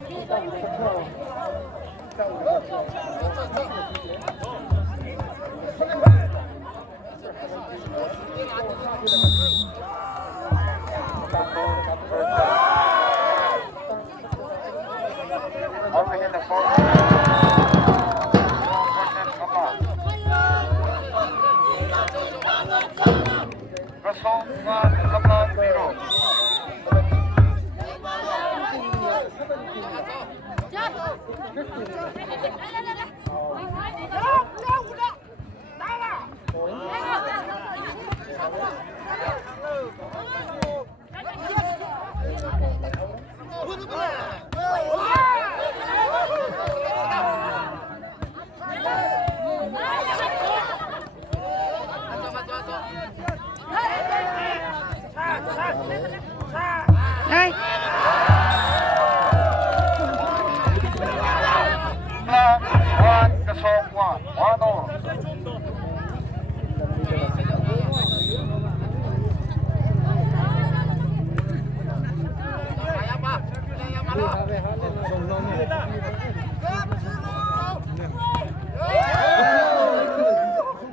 Đây.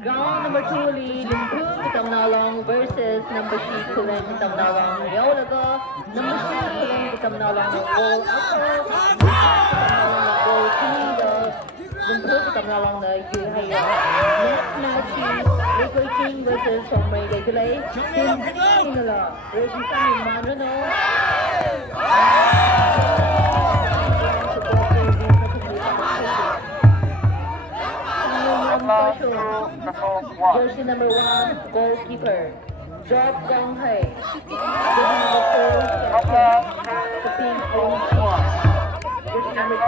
Round number 2 lead improved Tam Nalong versus number 3 Kulen Tam Nalong. Yolaga number 3 Kulen Tam Nalong goal upper. Goal leader improved Tam Nalong the Yuhaya. Next match is Liquid King versus Somray Legulay. Team Sinala versus Sammy Manrano. Jersey number 1, goalkeeper, Drop Gong Hai. Jersey number 4, captain, Sapin Ong Chi. Jersey number 10,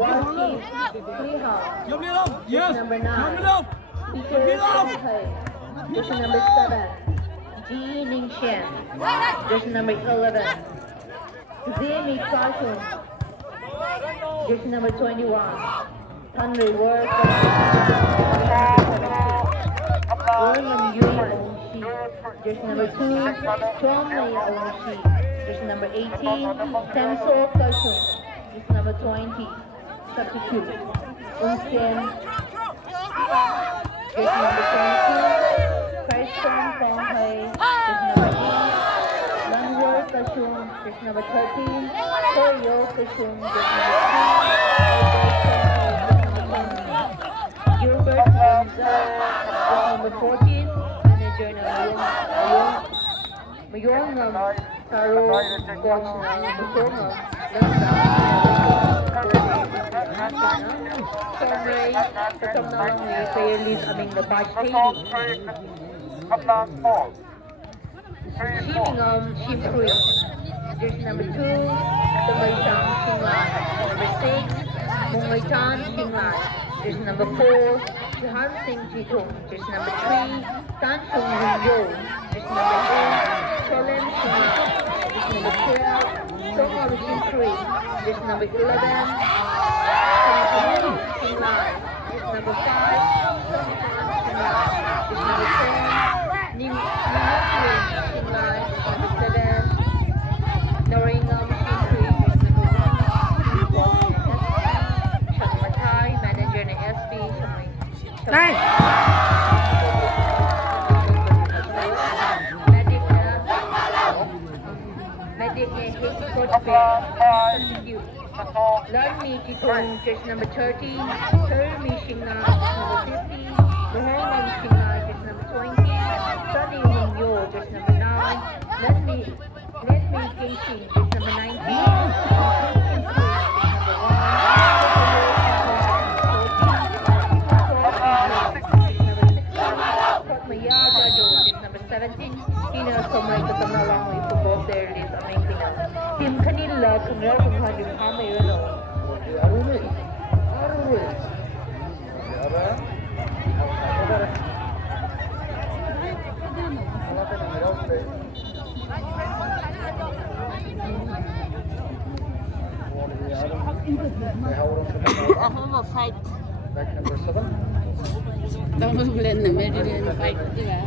Wasi Priha. Jersey number 9, Peter Gong Hai. Jersey number 7, Ji Ning Xian. Jersey number 11, Zimi Kashun. Jersey number 21, Henry Work. William Yui Ongshi. Jersey number 2, Chomley Ongshi. Jersey number 18, Temso Kashun. Jersey number 20, substitute, Unsian. Jersey number 22, Christian Konghai. Jersey number 8, Lanwar Kashun. Jersey number 13, Koryo Kashun. Jersey number 2, Gilbert Gonza. Number 14, manager Mayongam Taro Gongna Musonga Somray Katamnang player leads aming the batch Shimingam Shimpui. Jersey number 2, Tamaritang Singlan. Number 6, Mungaychan Singlan. Jersey number 4, Jahan Singh Jitung. Jersey number 3, Tan Chung Rinyo. Jersey number 8, Cholem Singlan. Jersey number 12, Songol Shimpui. Jersey number 11, Singlan. Jersey number 5, Singlan. Jersey number 10, Nim Singlan. Jersey number 7, Noringam Shimpui. Jersey number 1, Changmatai, manager ng SB. Đây. Medic and coach substitute. Learn me Jitong, jersey number 30, Termi Shinga, number 50, Mohongam Shinga, jersey number 20, Sunny Mungyo, jersey number 9, Let me Kingshi, jersey number 19, number 17, Tina Somray Katamnalong with football player list aming Tina. Team Kanila Kumra Kumhandim Hamayano. Arul. Không fight. Back number 7. Đâu lên là fight chứ bà.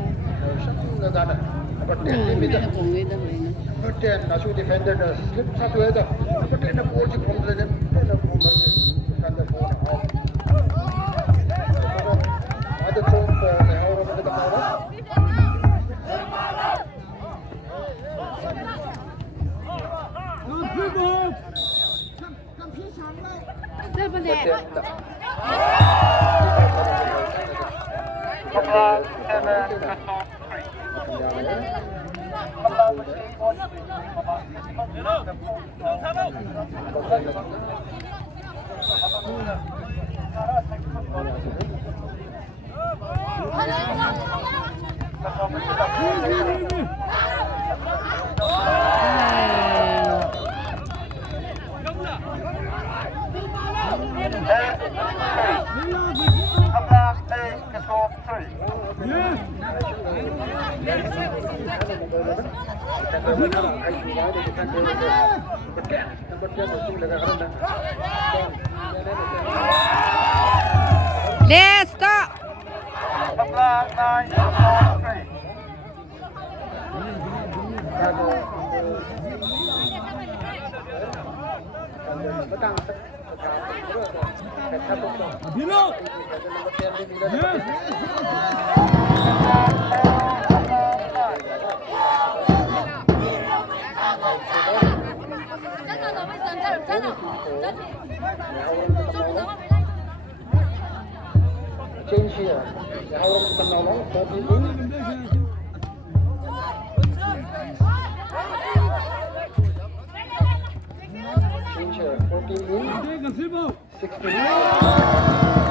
Number 7 cùng người ta này. Number 10, Nasu defended the slip shot to the number 10 approach from the defender for other throw for the hour of the power. Let's stop. Change here. The hour of the long 14 in. Change here. 14 in. 16 in.